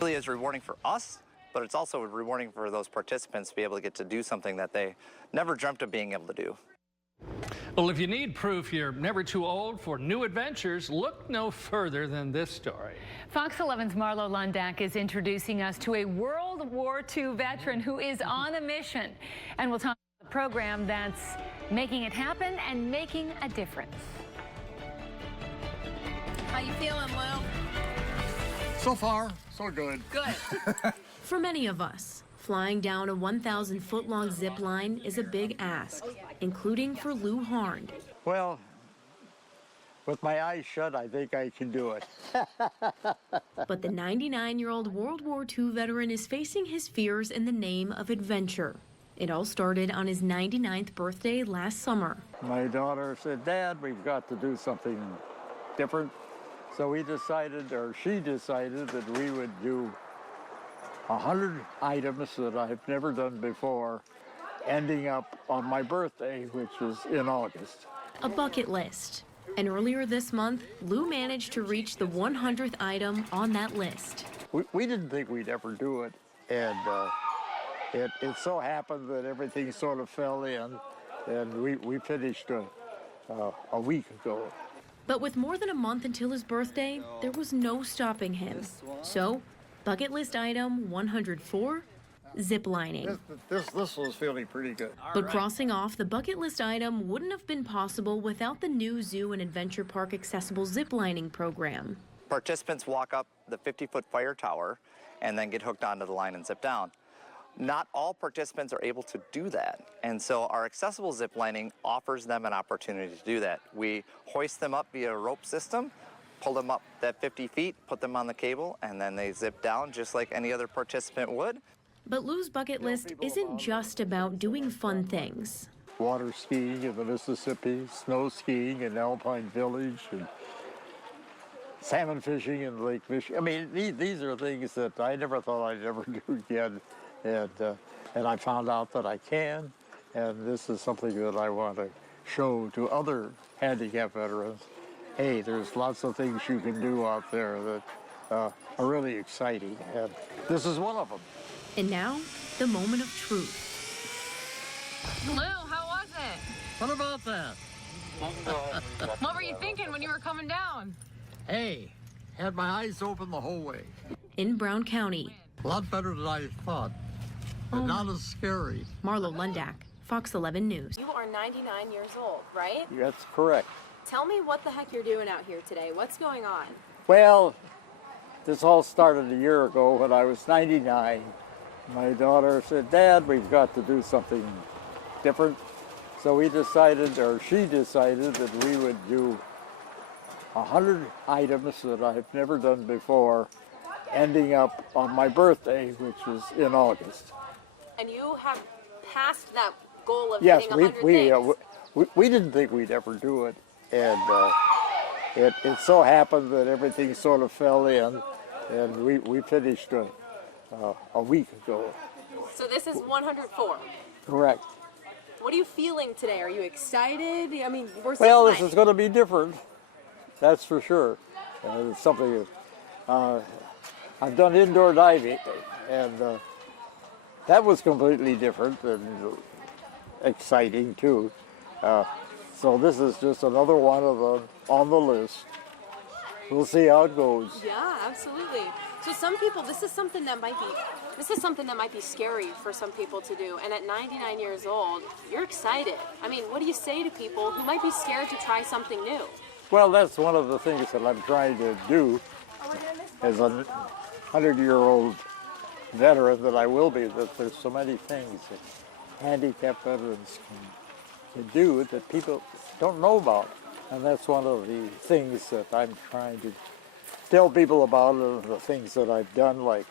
really is rewarding for us, but it's also rewarding for those participants to be able to get to do something that they never dreamt of being able to do. Well, if you need proof you're never too old for new adventures, look no further than this story. Fox 11's Marlo Lundak is introducing us to a World War II veteran who is on a mission. And we'll talk about the program that's making it happen and making a difference. How you feeling, Lou? So far, so good. Good. For many of us, flying down a 1,000-foot-long zip line is a big ask, including for Lou Harned. Well, with my eyes shut, I think I can do it. But the 99-year-old World War II veteran is facing his fears in the name of adventure. It all started on his 99th birthday last summer. My daughter said, "Dad, we've got to do something different." So we decided, or she decided, that we would do 100 items that I've never done before, ending up on my birthday, which is in August. A bucket list. And earlier this month, Lou managed to reach the 100th item on that list. We didn't think we'd ever do it, and it so happened that everything sort of fell in, and we finished a week ago. But with more than a month until his birthday, there was no stopping him. So, bucket list item 104, ziplining. This was feeling pretty good. But crossing off the bucket list item wouldn't have been possible without the new Zoo and Adventure Park accessible ziplining program. Participants walk up the 50-foot fire tower and then get hooked onto the line and zip down. Not all participants are able to do that, and so our accessible ziplining offers them an opportunity to do that. We hoist them up via a rope system, pull them up that 50 feet, put them on the cable, and then they zip down just like any other participant would. But Lou's bucket list isn't just about doing fun things. Water skiing in the Mississippi, snow skiing in Alpine Village, and salmon fishing in Lake Michigan. I mean, these are things that I never thought I'd ever do again. And I found out that I can, and this is something that I want to show to other handicap veterans. Hey, there's lots of things you can do out there that are really exciting, and this is one of them. And now, the moment of truth. Lou, how was it? What about that? What were you thinking when you were coming down? Hey, had my eyes open the whole way. In Brown County, A lot better than I thought, but not as scary. Marlo Lundak, Fox 11 News. You are 99 years old, right? That's correct. Tell me what the heck you're doing out here today. What's going on? Well, this all started a year ago when I was 99. My daughter said, "Dad, we've got to do something different." So we decided, or she decided, that we would do 100 items that I've never done before, ending up on my birthday, which is in August. And you have passed that goal of Yes, hitting 100 things. we didn't think we'd ever do it, and it so happened that everything sort of fell in, and we finished a week ago. So this is 104. Correct. What are you feeling today? Are you excited? I mean, we're Well, ziplining. this is going to be different, that's for sure. It's something I've done indoor diving, and that was completely different and exciting too. So this is just another one of them on the list. We'll see how it goes. Yeah, absolutely. So some people, this is something that might be scary for some people to do. And at 99 years old, you're excited. I mean, what do you say to people who might be scared to try something new? Well, that's one of the things that I'm trying to do as a 100-year-old veteran that I will be, that there's so many things that handicapped veterans can do that people don't know about. And that's one of the things that I'm trying to tell people about, the things that I've done, like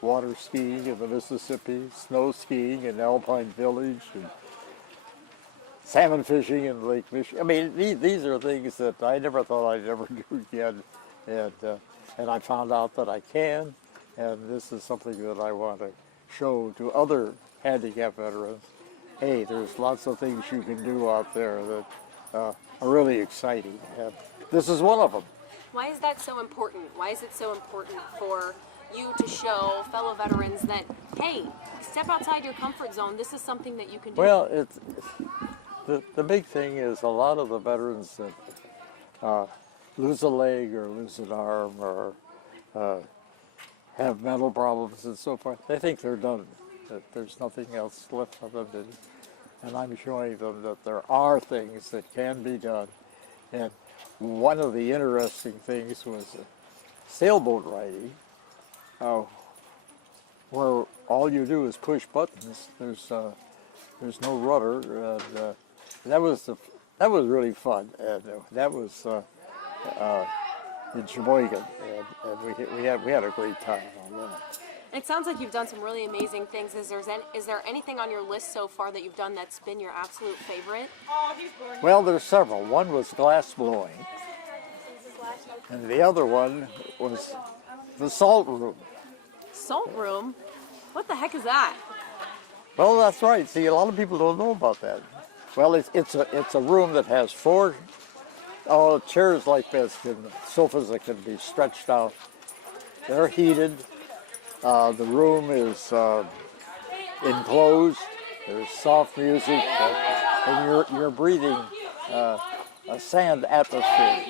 water skiing in the Mississippi, snow skiing in Alpine Village, and salmon fishing in Lake Michigan. I mean, these are things that I never thought I'd ever do again, and I found out that I can, and this is something that I want to show to other handicap veterans. Hey, there's lots of things you can do out there that are really exciting, and this is one of them. Why is that so important? Why is it so important for you to show fellow veterans that, hey, step outside your comfort zone. This is something that you can do. Well, the big thing is a lot of the veterans that lose a leg or lose an arm or have mental problems and so forth, they think they're done, that there's nothing else left for them to do. And I'm showing them that there are things that can be done. And one of the interesting things was sailboat riding, where all you do is push buttons. There's no rudder, and that was really fun, and that was in Sheboygan, and we had a great time on that. It sounds like you've done some really amazing things. Is there anything on your list so far that you've done that's been your absolute favorite? Well, there's several. One was glass blowing, and the other one was the salt room. Salt room? What the heck is that? Well, that's right. See, a lot of people don't know about that. Well, it's a room that has four chairs like this, sofas that can be stretched out. They're heated. The room is enclosed. There's soft music, and you're breathing a sand atmosphere.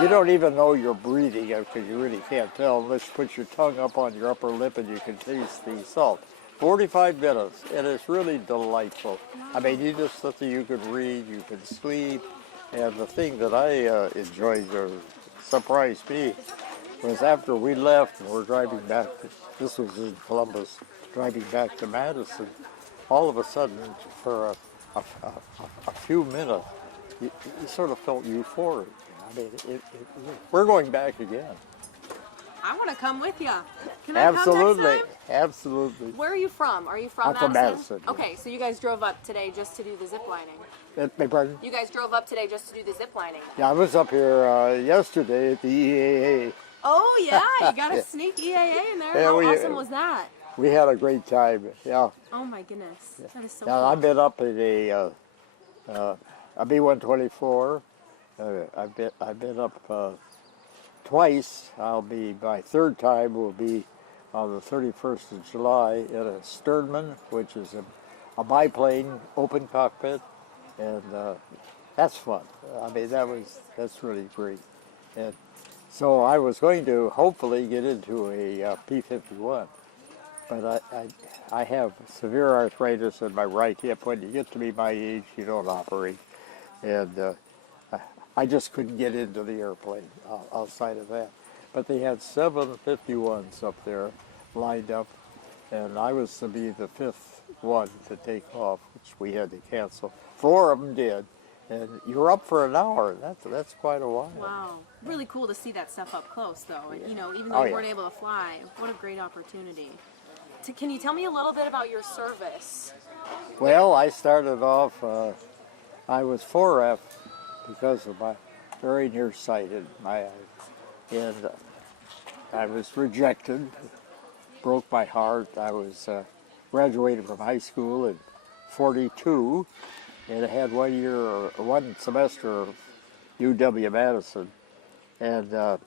You don't even know you're breathing it because you really can't tell unless you put your tongue up on your upper lip and you can taste the salt. 45 minutes, and it's really delightful. I mean, you just sit there, you can read, you can sleep, and the thing that I enjoyed or surprised me was after we left and we're driving back, this was in Columbus, driving back to Madison, all of a sudden, for a few minutes, you sort of felt euphoric. I mean, we're going back again. I want to come with you. Can Absolutely, I come next time? Absolutely. Where are you from? Are you from I'm Madison? from Madison. Okay, so you guys drove up today just to do the zip lining. Pardon? You guys drove up today just to do the zip lining. Yeah, I was up here yesterday at the EAA. Oh yeah, you got a sneak EAA in there. Yeah, How awesome was that? We had a great time. Yeah. Oh my goodness, that is so Now, cool. I've been up in a B-124. I've been up twice. My third time will be on the 31st of July in a Sternman, which is a biplane, open cockpit, and that's fun. I mean, that's really great. And so I was going to hopefully get into a P-51, but I have severe arthritis in my right hip. When you get to be my age, you don't operate, and I just couldn't get into the airplane outside of that. But they had 7 51s up there lined up, and I was to be the 5th one to take off, which we had to cancel. 4 of them did, and you're up for an hour. That's quite a while. Wow, really cool to see that stuff up close, though. Yeah. You know, even though you weren't able to fly, what a great opportunity. Can you tell me a little bit about your service? Well, I started off. I was 4F because of my very nearsighted. And I was rejected. Broke my heart. I was graduated from high school in '42, and I had 1 semester of UW-Madison, and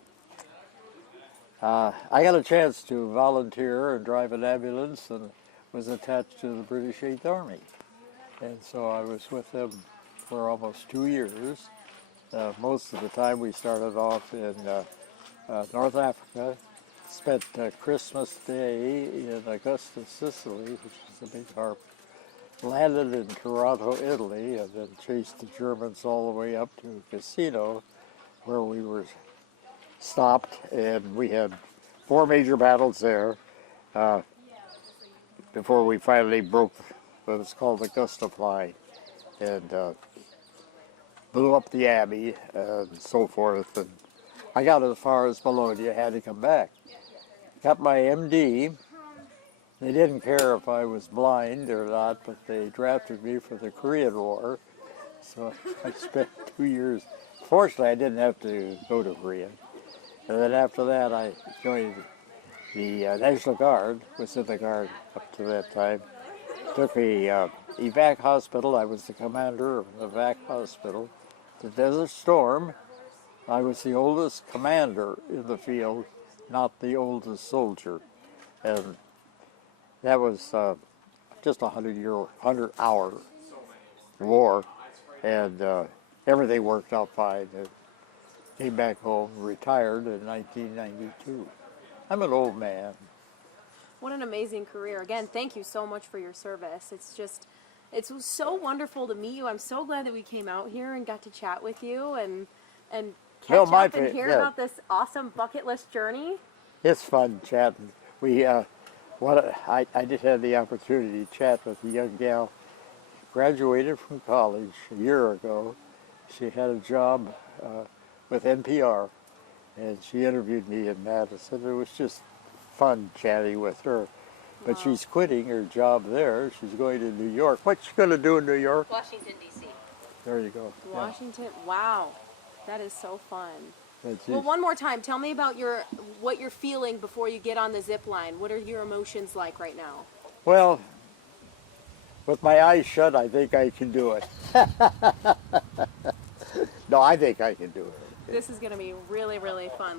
I got a chance to volunteer and drive an ambulance, and was attached to the British 8th Army, and so I was with them for almost 2 years. Most of the time we started off in North Africa, spent Christmas Day in Augusta, Sicily, which is a big harbor, landed in Toronto, Italy, and then chased the Germans all the way up to Cassino, where we were stopped, and we had 4 major battles there before we finally broke what was called the Gustave Line, and blew up the Abbey and so forth. And I got as far as Bologna, had to come back. Got my MD. They didn't care if I was blind or not, but they drafted me for the Korean War. So I spent 2 years. Fortunately, I didn't have to go to Korea. And then after that, I joined the National Guard, was in the Guard up to that time. Took a evac hospital. I was the commander of the evac hospital. The Desert Storm. I was the oldest commander in the field, not the oldest soldier. and that was just a 100-hour war, and everything worked out fine. And came back home, retired in 1992. I'm an old man. What an amazing career. Again, thank you so much for your service. It's so wonderful to meet you. I'm so glad that we came out here and got to chat with you and catch up and hear about this awesome bucket list journey. It's fun chatting. I just had the opportunity to chat with a young gal, graduated from college a year ago. She had a job with NPR, and she interviewed me in Madison. It was just fun chatting with her. But she's quitting her job there. She's going to New York. What's she going to do in New York? Washington, D.C. There you go. Washington, wow. That is so fun. That's Well, it. one more time, tell me about what you're feeling before you get on the zip line. What are your emotions like right now? Well, with my eyes shut, I think I can do it. No, I think I can do it. This is going to be really, really fun.